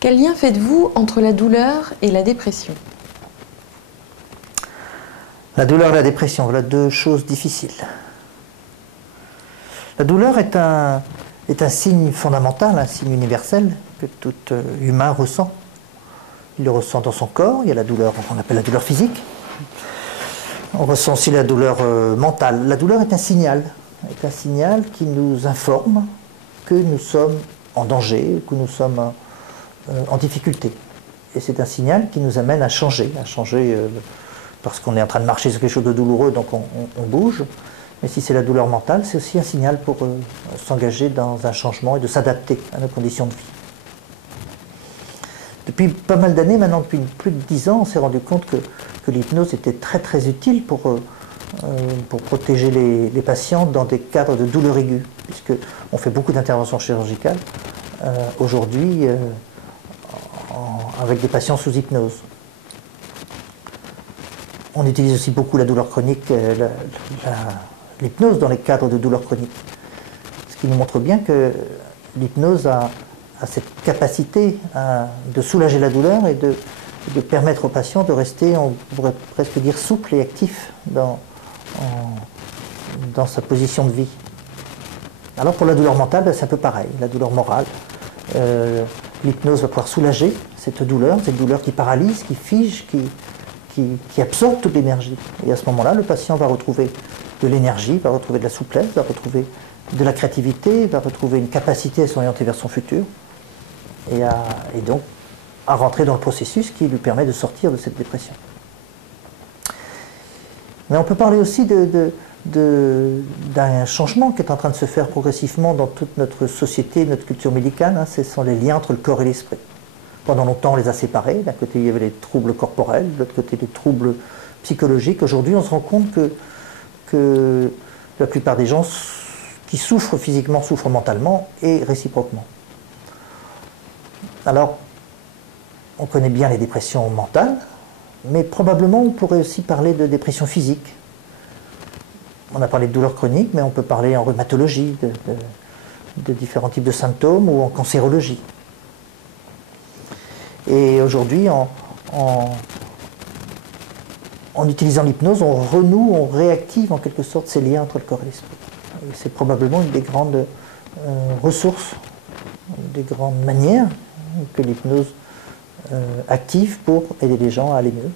Quel lien faites-vous entre la douleur et la dépression? La douleur et la dépression, voilà deux choses difficiles. La douleur est un signe fondamental, un signe universel que tout humain ressent. Il le ressent dans son corps, il y a la douleur qu'on appelle la douleur physique. On ressent aussi la douleur mentale. La douleur est un signal qui nous informe que nous sommes en danger, que nous sommes en difficulté. Et c'est un signal qui nous amène à changer parce qu'on est en train de marcher sur quelque chose de douloureux, donc on bouge. Mais si c'est la douleur mentale, c'est aussi un signal pour s'engager dans un changement et de s'adapter à nos conditions de vie. Depuis pas mal d'années, maintenant depuis plus de 10 ans, on s'est rendu compte que l'hypnose était très très utile pour protéger les patients dans des cadres de douleur aiguë, puisqu'on fait beaucoup d'interventions chirurgicales aujourd'hui avec des patients sous hypnose. On utilise aussi beaucoup la douleur chronique, l'hypnose dans les cadres de douleur chronique. Ce qui nous montre bien que l'hypnose a cette capacité de soulager la douleur et de permettre aux patients de rester, on pourrait presque dire, souple et actif dans sa position de vie. Alors pour la douleur mentale, c'est un peu pareil, la douleur morale. L'hypnose va pouvoir soulager cette douleur qui paralyse, qui fige, qui absorbe toute l'énergie. Et à ce moment-là, le patient va retrouver de l'énergie, va retrouver de la souplesse, va retrouver de la créativité, va retrouver une capacité à s'orienter vers son futur et donc à rentrer dans le processus qui lui permet de sortir de cette dépression. Mais on peut parler aussi d'un changement qui est en train de se faire progressivement dans toute notre société, notre culture médicale. Ce sont les liens entre le corps et l'esprit. Pendant longtemps, on les a séparés. D'un côté, il y avait les troubles corporels, de l'autre côté, les troubles psychologiques. Aujourd'hui, on se rend compte que la plupart des gens qui souffrent physiquement souffrent mentalement et réciproquement. Alors, on connaît bien les dépressions mentales, mais probablement on pourrait aussi parler de dépression physique. On a parlé de douleurs chroniques, mais on peut parler en rhumatologie, de différents types de symptômes ou en cancérologie. Et aujourd'hui, en utilisant l'hypnose, on renoue, on réactive en quelque sorte ces liens entre le corps et l'esprit. C'est probablement une des grandes ressources, des grandes manières que l'hypnose active pour aider les gens à aller mieux.